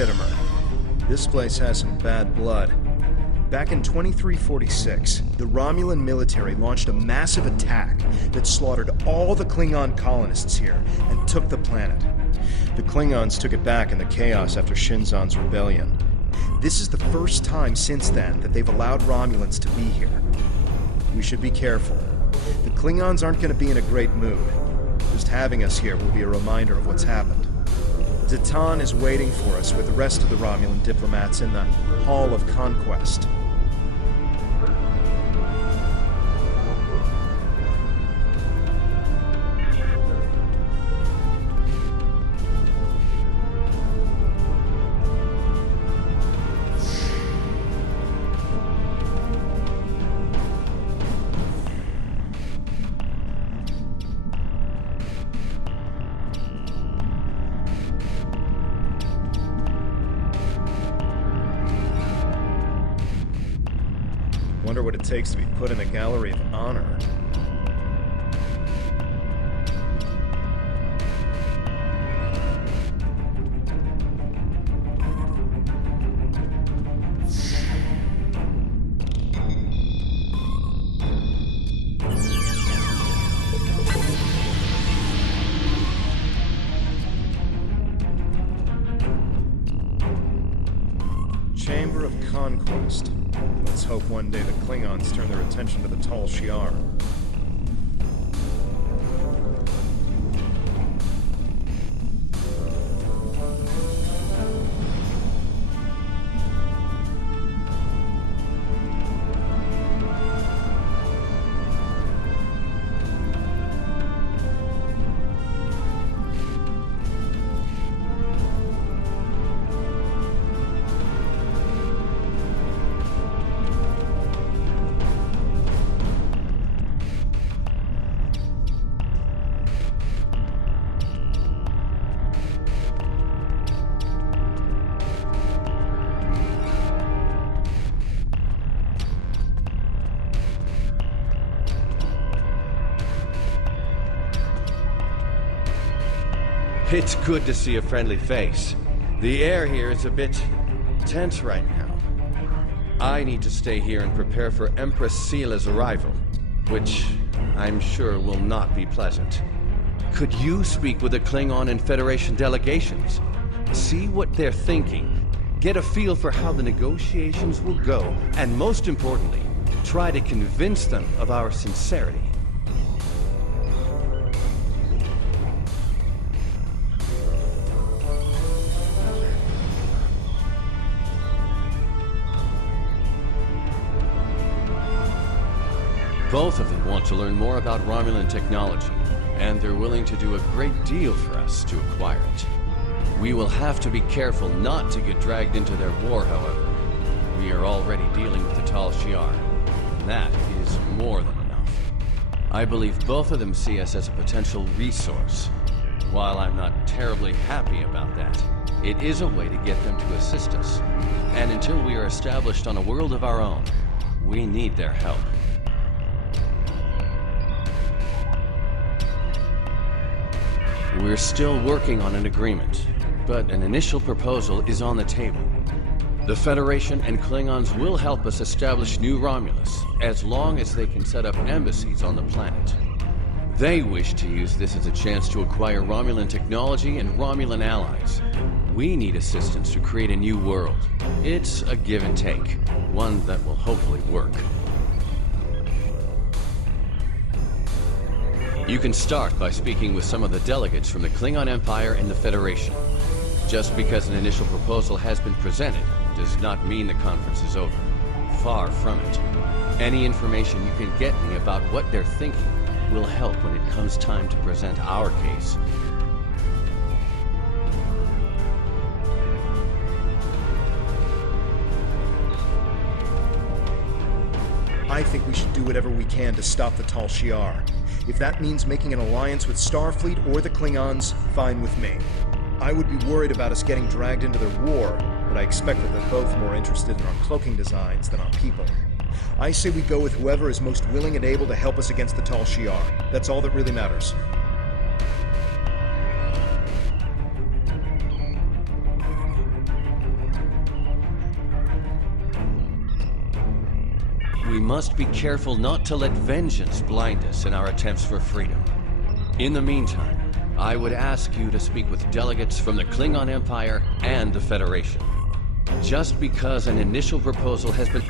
Khitomer. This place has some bad blood. Back in 2346, the Romulan military launched a massive attack that slaughtered all the Klingon colonists here and took the planet. The Klingons took it back in the chaos after Shinzon's rebellion. This is the first time since then that they've allowed Romulans to be here. We should be careful. The Klingons aren't going to be in a great mood. Just having us here will be a reminder of what's happened. Zatan is waiting for us with the rest of the Romulan diplomats in the Hall of Conquest. Wonder what it takes to be put in the Gallery of Honor. Chamber of Conquest. Let's hope one day the Klingons turn their attention to the Tal'Shiar. It's good to see a friendly face. The air here is a bit tense right now. I need to stay here and prepare for Empress Seela's arrival, which I'm sure will not be pleasant. Could you speak with the Klingon and Federation delegations? See what they're thinking, get a feel for how the negotiations will go, and most importantly, try to convince them of our sincerity. Both of them want to learn more about Romulan technology, and they're willing to do a great deal for us to acquire it. We will have to be careful not to get dragged into their war, however. We are already dealing with the Tal'Shiar, and that is more than enough. I believe both of them see us as a potential resource. While I'm not terribly happy about that, it is a way to get them to assist us. And until we are established on a world of our own, we need their help. We're still working on an agreement, but an initial proposal is on the table. The Federation and Klingons will help us establish New Romulus, as long as they can set up embassies on the planet. They wish to use this as a chance to acquire Romulan technology and Romulan allies. We need assistance to create a new world. It's a give and take, one that will hopefully work. You can start by speaking with some of the delegates from the Klingon Empire and the Federation. Just because an initial proposal has been presented does not mean the conference is over. Far from it. Any information you can get me about what they're thinking will help when it comes time to present our case. I think we should do whatever we can to stop the Tal'Shiar. If that means making an alliance with Starfleet or the Klingons, fine with me. I would be worried about us getting dragged into their war, but I expect that they're both more interested in our cloaking designs than our people. I say we go with whoever is most willing and able to help us against the Tal'Shiar. That's all that really matters. we must be careful not to let vengeance blind us in our attempts for freedom. In the meantime, I would ask you to speak with delegates from the Klingon Empire and the Federation. Just because an initial proposal has been...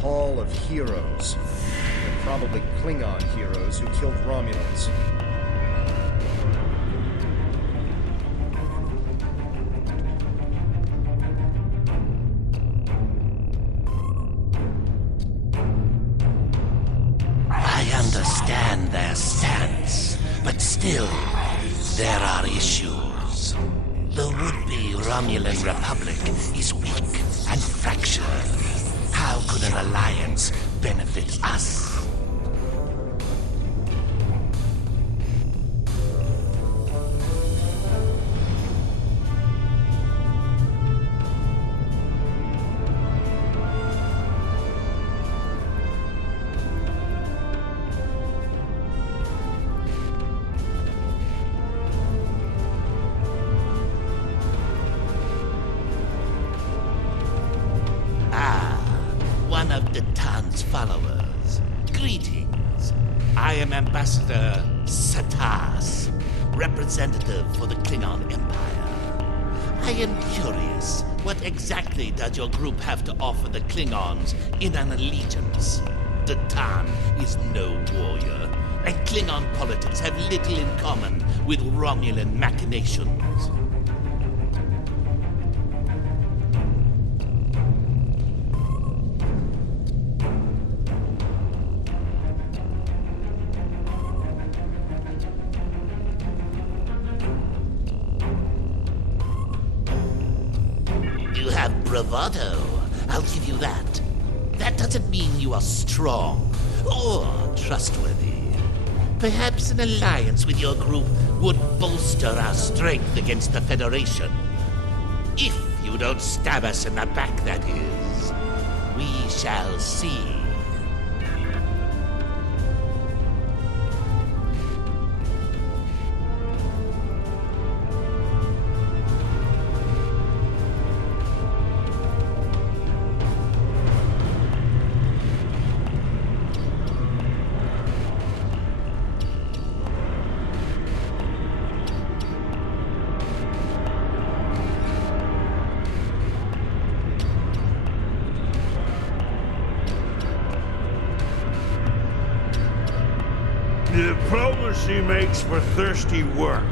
Hall of Heroes. They're probably Klingon heroes who killed Romulans. I understand their stance, but still, there are issues. The would-be Romulan Republic is weak and fractured. How could an alliance benefit us? One of the Tan's followers. Greetings. I am Ambassador Satas, representative for the Klingon Empire. I am curious, what exactly does your group have to offer the Klingons in an allegiance? The Tan is no warrior, and Klingon politics have little in common with Romulan machinations. You have bravado, I'll give you that. That doesn't mean you are strong or trustworthy. Perhaps an alliance with your group would bolster our strength against the Federation. If you don't stab us in the back, that is. We shall see. Diplomacy makes for thirsty work.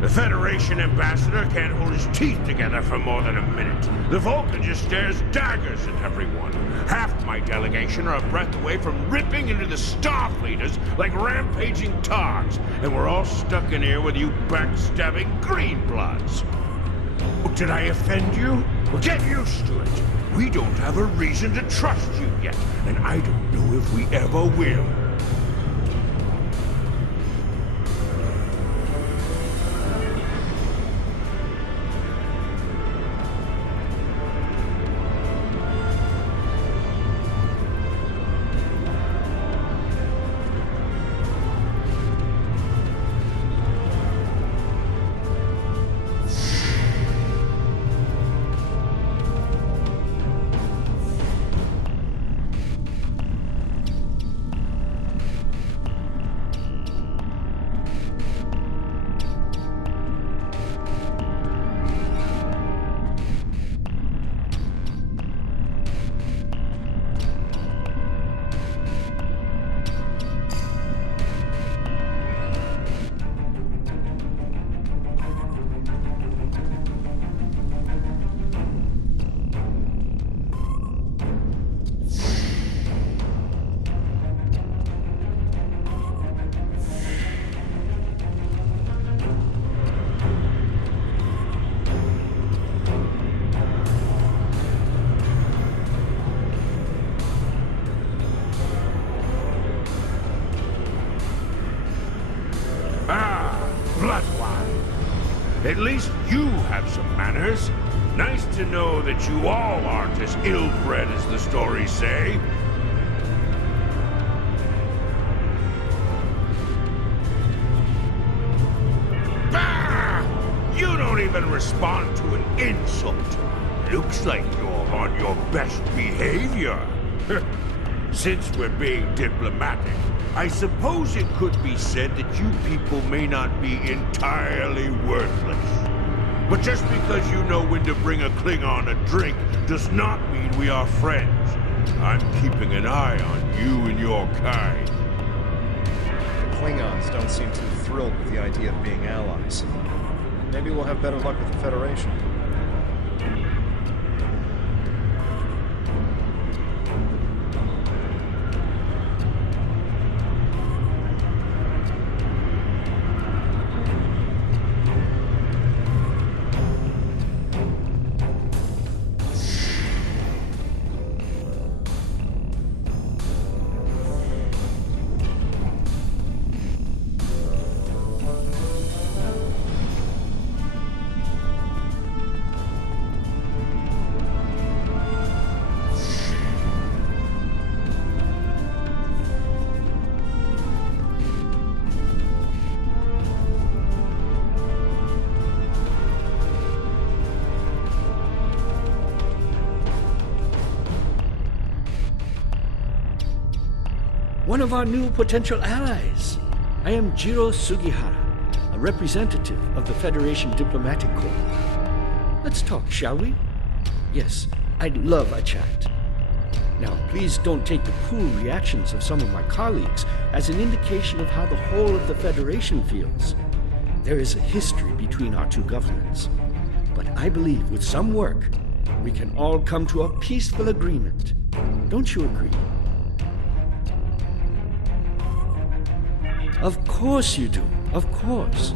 The Federation ambassador can't hold his teeth together for more than a minute. The Vulcan just stares daggers at everyone. Half my delegation are a breath away from ripping into the Starfleeters like rampaging targs, and we're all stuck in here with you backstabbing greenbloods. Oh, did I offend you? Well, get used to it. We don't have a reason to trust you yet, and I don't know if we ever will. At least you have some manners. Nice to know that you all aren't as ill-bred as the stories say. Bah! You don't even respond to an insult. Looks like you're on your best behavior. Since we're being diplomatic, I suppose it could be said that you people may not be entirely worthless. But just because you know when to bring a Klingon a drink does not mean we are friends. I'm keeping an eye on you and your kind. The Klingons don't seem too thrilled with the idea of being allies. Maybe we'll have better luck with the Federation. One of our new potential allies. I am Jiro Sugihara, a representative of the Federation Diplomatic Corps. Let's talk, shall we? Yes, I'd love a chat. Now, please don't take the cool reactions of some of my colleagues as an indication of how the whole of the Federation feels. There is a history between our two governments. But I believe with some work, we can all come to a peaceful agreement. Don't you agree? Of course you do, of course.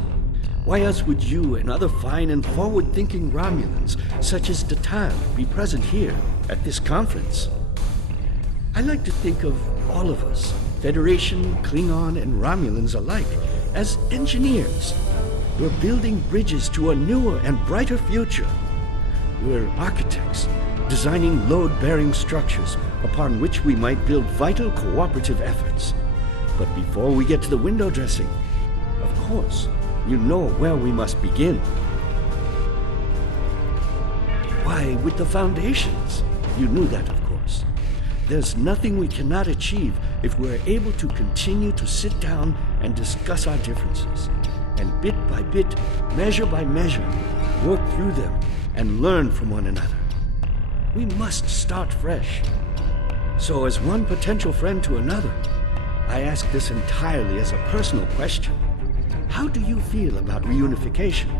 Why else would you and other fine and forward-thinking Romulans, such as Datan, be present here at this conference? I like to think of all of us, Federation, Klingon, and Romulans alike, as engineers. We're building bridges to a newer and brighter future. We're architects, designing load-bearing structures upon which we might build vital cooperative efforts. But before we get to the window dressing, of course, you know where we must begin. Why, with the foundations. You knew that, of course. There's nothing we cannot achieve if we're able to continue to sit down and discuss our differences, and bit by bit, measure by measure, work through them and learn from one another. We must start fresh. So as one potential friend to another, I ask this entirely as a personal question. how do you feel about reunification?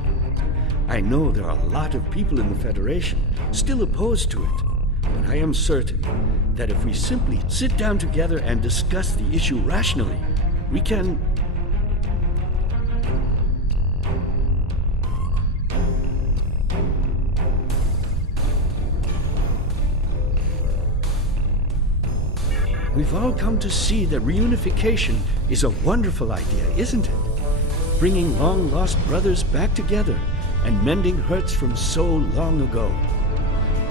I know there are a lot of people in the Federation still opposed to it, but I am certain that if we simply sit down together and discuss the issue rationally, we can... We've all come to see that reunification is a wonderful idea, isn't it? Bringing long-lost brothers back together and mending hurts from so long ago.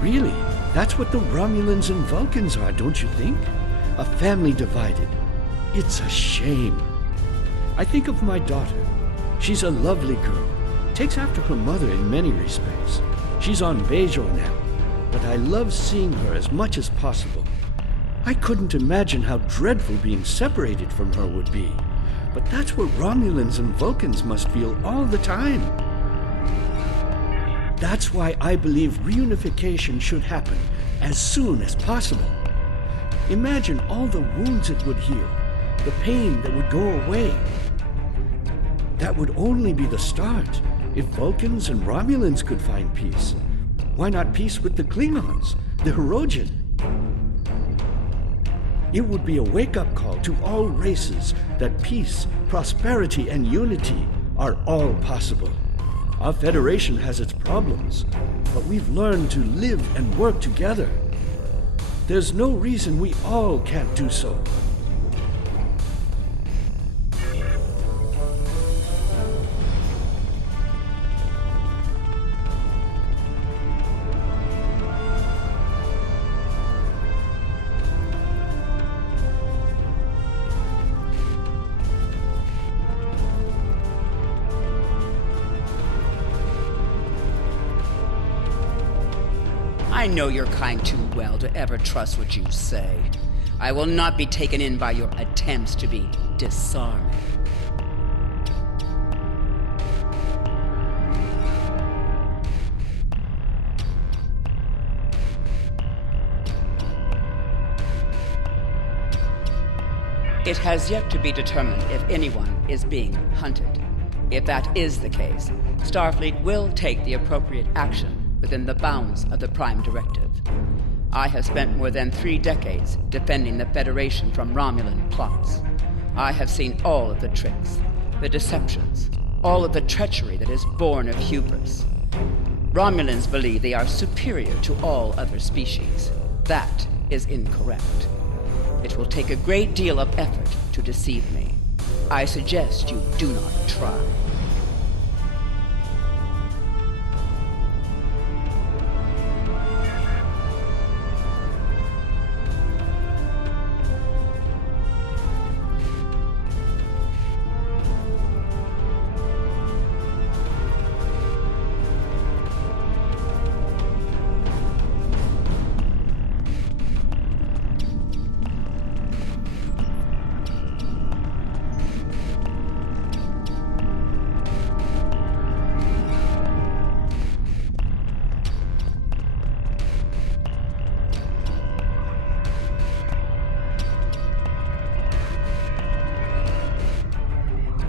Really, that's what the Romulans and Vulcans are, don't you think? A family divided. It's a shame. I think of my daughter. She's a lovely girl. Takes after her mother in many respects. She's on Bajor now, but I love seeing her as much as possible. I couldn't imagine how dreadful being separated from her would be. But that's what Romulans and Vulcans must feel all the time. That's why I believe reunification should happen as soon as possible. Imagine all the wounds it would heal, the pain that would go away. That would only be the start. If Vulcans and Romulans could find peace, why not peace with the Klingons, the Hirogen? It would be a wake-up call to all races that peace, prosperity, and unity are all possible. Our Federation has its problems, but we've learned to live and work together. There's no reason we all can't do so. I know your kind too well to ever trust what you say. I will not be taken in by your attempts to be disarming. It has yet to be determined if anyone is being hunted. If that is the case, Starfleet will take the appropriate action within the bounds of the Prime Directive. I have spent more than 3 decades defending the Federation from Romulan plots. I have seen all of the tricks, the deceptions, all of the treachery that is born of hubris. Romulans believe they are superior to all other species. That is incorrect. It will take a great deal of effort to deceive me. I suggest you do not try.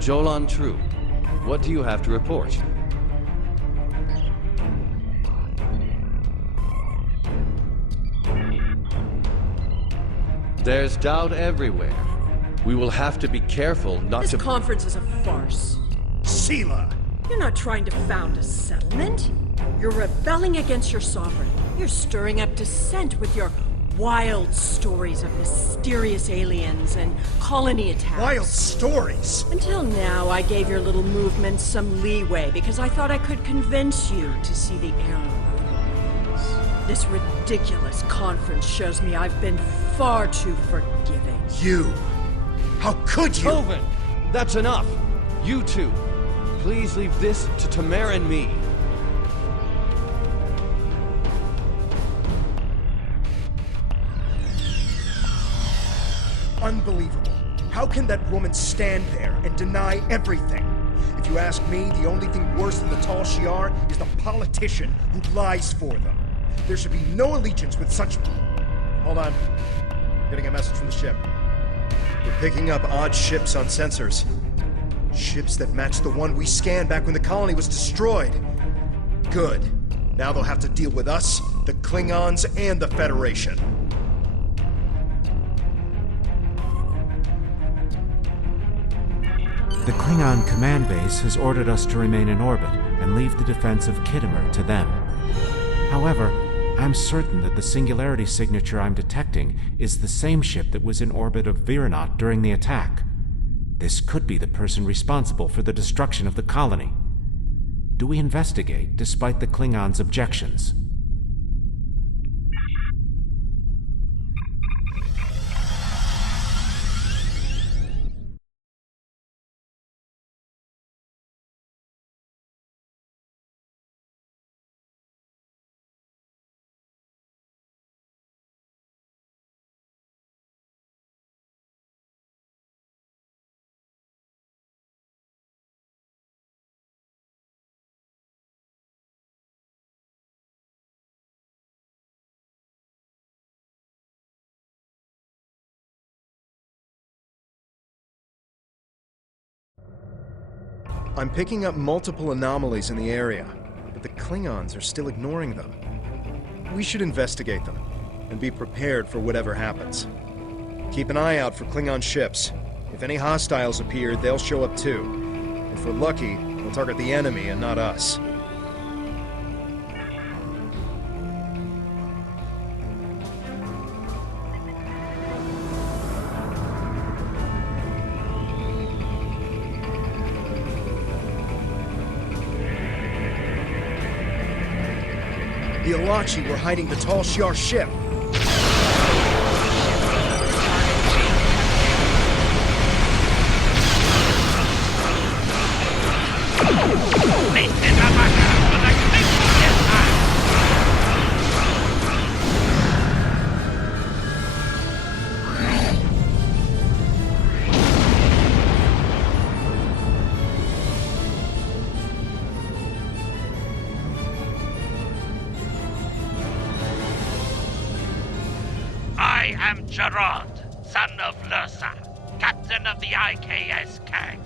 Jolan True, what do you have to report? There's doubt everywhere. We will have to be careful not to... This conference is a farce. Sela! You're not trying to found a settlement. You're rebelling against your sovereign. You're stirring up dissent with your wild stories of mysterious aliens and colony attacks. Wild stories? Until now, I gave your little movement some leeway because I thought I could convince you to see the error of your ways. This ridiculous conference shows me I've been far too forgiving. You? How could you? Oven! That's enough! You two, please leave this to Tamara and me. Unbelievable. How can that woman stand there and deny everything? If you ask me, the only thing worse than the Tal'Shiar is the politician who lies for them. There should be no allegiance with such... Hold on. Getting a message from the ship. We're picking up odd ships on sensors. Ships that match the one we scanned back when the colony was destroyed. Good. Now they'll have to deal with us, the Klingons, and the Federation. The Klingon command base has ordered us to remain in orbit and leave the defense of Khitomer to them. However, I'm certain that the singularity signature I'm detecting is the same ship that was in orbit of Viranot during the attack. This could be the person responsible for the destruction of the colony. Do we investigate despite the Klingons' objections? I'm picking up multiple anomalies in the area, but the Klingons are still ignoring them. We should investigate them, and be prepared for whatever happens. Keep an eye out for Klingon ships. If any hostiles appear, they'll show up too. If we're lucky, they'll target the enemy and not us. The Elachi were hiding the Tal'Shiar ship. I am Gerard, son of Lursa, captain of the IKS Kang.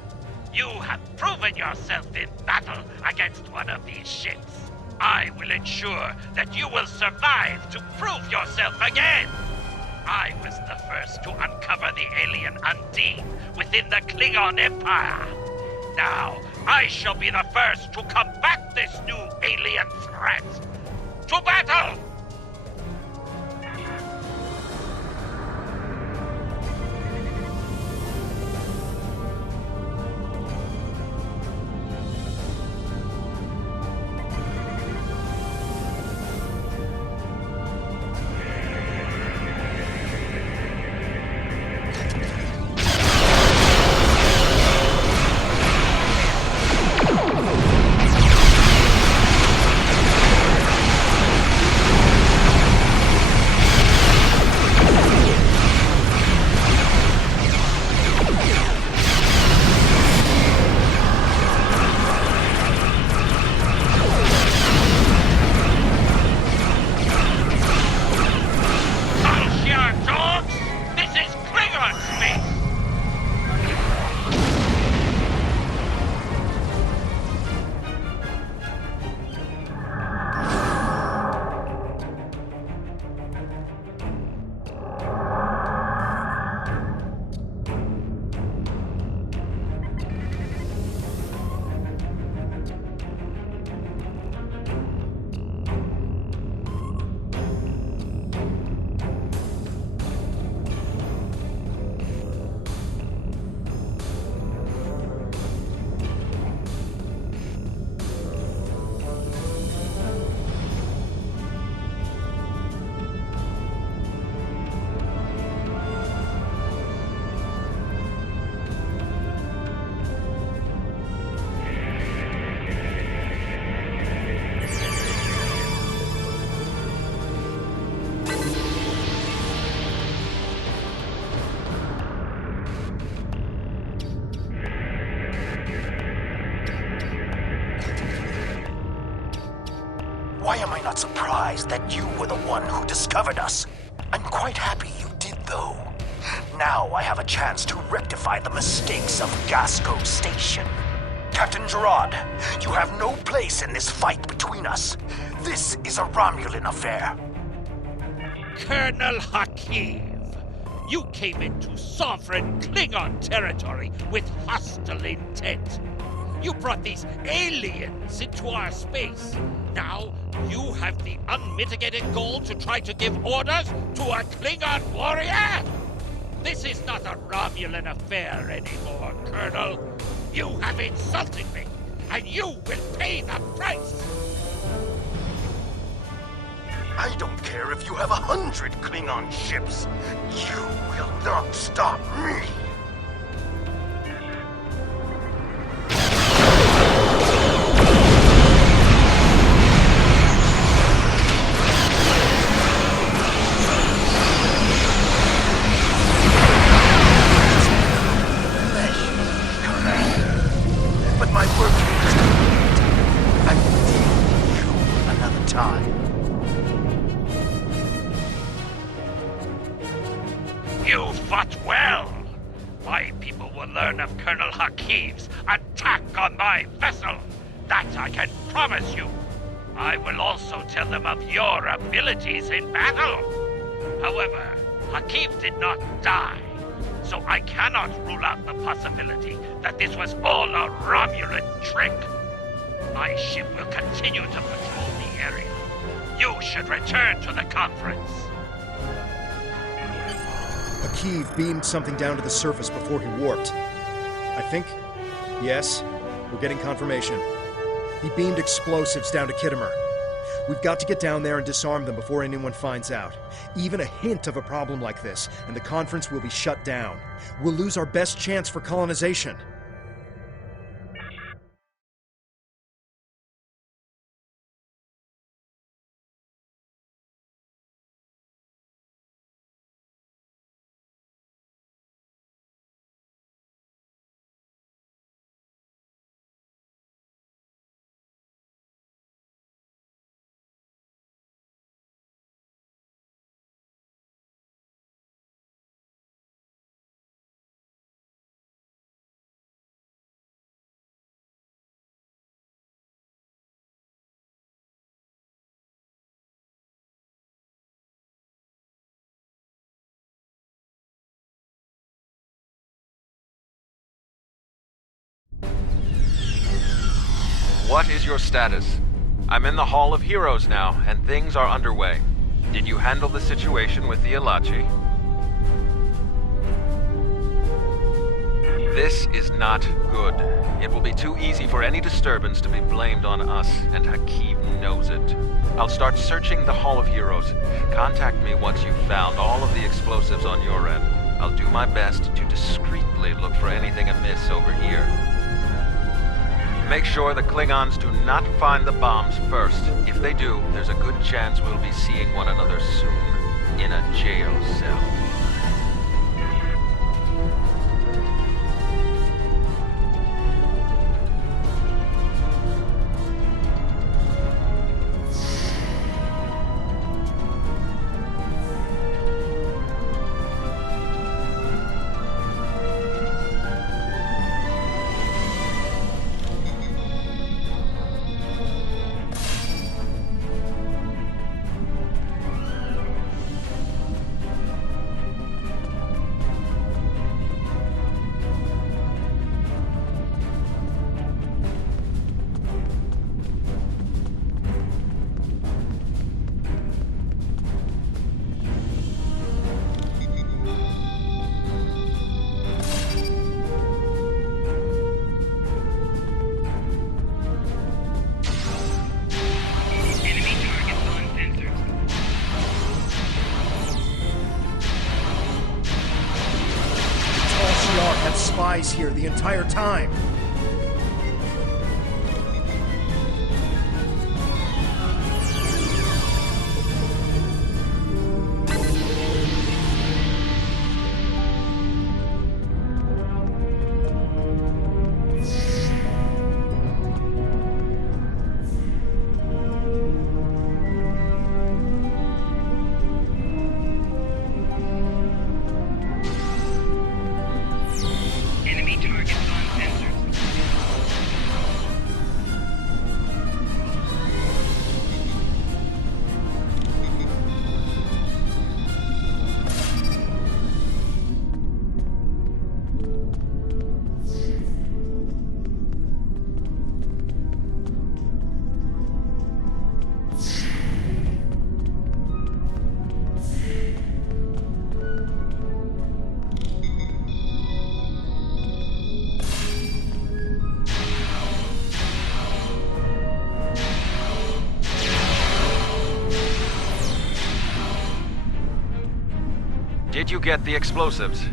You have proven yourself in battle against one of these ships. I will ensure that you will survive to prove yourself again. I was the first to uncover the alien Undine within the Klingon Empire. Now, I shall be the first to combat this new alien threat. To battle! Why am I not surprised that you were the one who discovered us? I'm quite happy you did, though. Now I have a chance to rectify the mistakes of Gasco Station. Captain Gerard, you have no place in this fight between us. This is a Romulan affair. Colonel Hakiv, you came into sovereign Klingon territory with hostile intent. You brought these aliens into our space. Now you have the unmitigated goal to try to give orders to a Klingon warrior? This is not a Romulan affair anymore, Colonel. You have insulted me, and you will pay the price. I don't care if you have 100 Klingon ships. You will not stop me. But my work here is complete. I will deal with you another time. You fought well. My people will learn of Colonel Hakiv's attack on my vessel. That I can promise you. I will also tell them of your abilities in battle. However, Hakiv did not die, so I cannot rule out the possibility that this was all a Romulan trick. My ship will continue to patrol the area. You should return to the conference. Akiv beamed something down to the surface before he warped. I think? Yes, we're getting confirmation. He beamed explosives down to Khitomer. We've got to get down there and disarm them before anyone finds out. Even a hint of a problem like this, and the conference will be shut down. We'll lose our best chance for colonization. What is your status? I'm in the Hall of Heroes now, and things are underway. Did you handle the situation with the Elachi? This is not good. It will be too easy for any disturbance to be blamed on us, and Hakiv knows it. I'll start searching the Hall of Heroes. Contact me once you've found all of the explosives on your end. I'll do my best to discreetly look for anything amiss over here. Make sure the Klingons do not find the bombs first. If they do, there's a good chance we'll be seeing one another soon in a jail cell. Tal'Shiar had spies here the entire time. you get the explosives?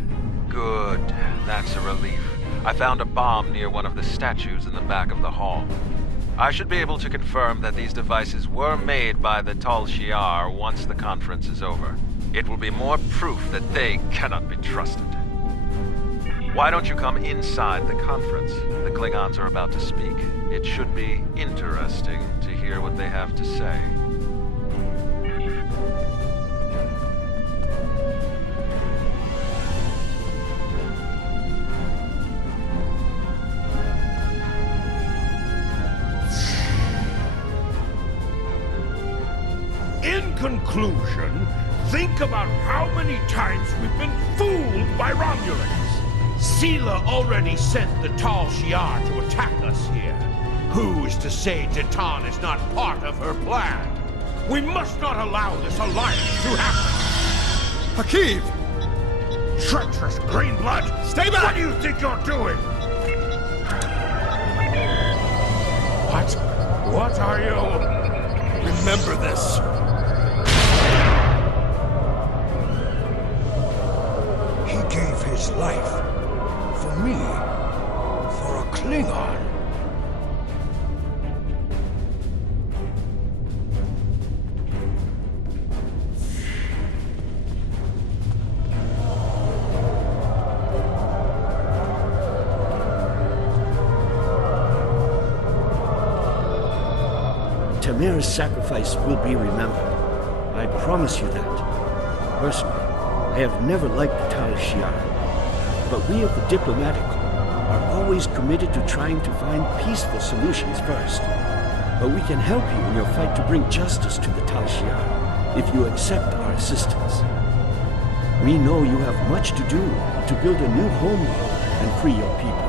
Good. That's a relief. I found a bomb near one of the statues in the back of the hall. I should be able to confirm that these devices were made by the Tal'Shiar once the conference is over. It will be more proof that they cannot be trusted. Why don't you come inside the conference? The Klingons are about to speak. It should be interesting to hear what they have to say. In conclusion, think about how many times we've been fooled by Romulans. Sela already sent the Tal'Shiar to attack us here. Who is to say Titan is not part of her plan? We must not allow this alliance to happen. Hakeem! Treacherous green blood! Stay back! What do you think you're doing? What? What are you? Remember this. He gave his life. For me. For a Klingon. Tamir's sacrifice will be remembered. I promise you that. Personally, I have never liked the Tal'Shiar. But we of the Diplomatic Corps are always committed to trying to find peaceful solutions first. But we can help you in your fight to bring justice to the Tal'Shiar, if you accept our assistance. We know you have much to do to build a new homeworld and free your people.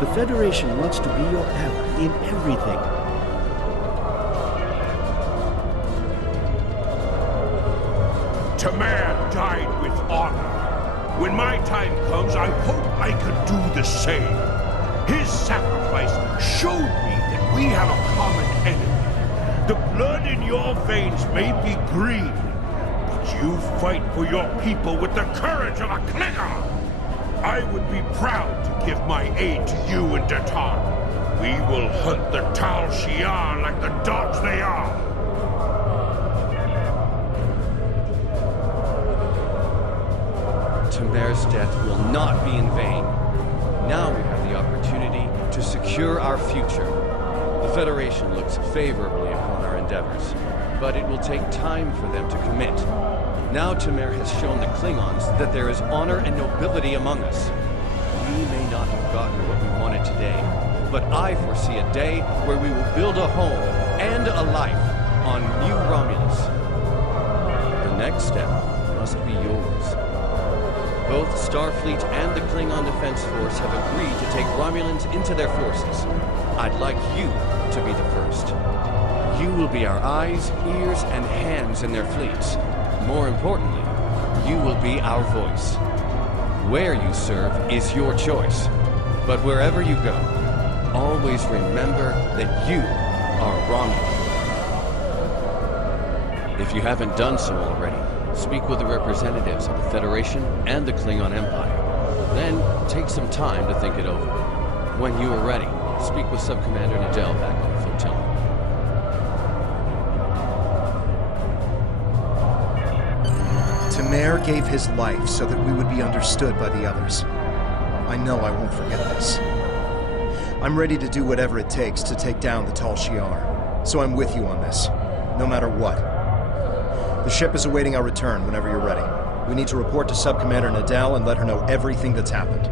The Federation wants to be your ally in everything. Tamer died with honor. When my time comes, I hope I could do the same. His sacrifice showed me that we have a common enemy. The blood in your veins may be green, but you fight for your people with the courage of a Klingon. I would be proud to give my aid to you and Titan. We will hunt the Tal'Shiar like the dogs they are. Tamer's death will not be in vain. Now we have the opportunity to secure our future. The Federation looks favorably upon our endeavors, but it will take time for them to commit. Now Tamer has shown the Klingons that there is honor and nobility among us. We may not have gotten what we wanted today, but I foresee a day where we will build a home and a life on New Romulus. The next step must be yours. Both Starfleet and the Klingon Defense Force have agreed to take Romulans into their forces. I'd like you to be the first. You will be our eyes, ears, and hands in their fleets. More importantly, you will be our voice. Where you serve is your choice. But wherever you go, always remember that you are Romulan. If you haven't done so already, speak with the representatives of the Federation and the Klingon Empire. Then, take some time to think it over. When you are ready, speak with Subcommander Nadell back on the flotilla. Tamer gave his life so that we would be understood by the others. I know I won't forget this. I'm ready to do whatever it takes to take down the Tal'Shiar, so I'm with you on this, no matter what. The ship is awaiting our return whenever you're ready. We need to report to Subcommander Nadell and let her know everything that's happened.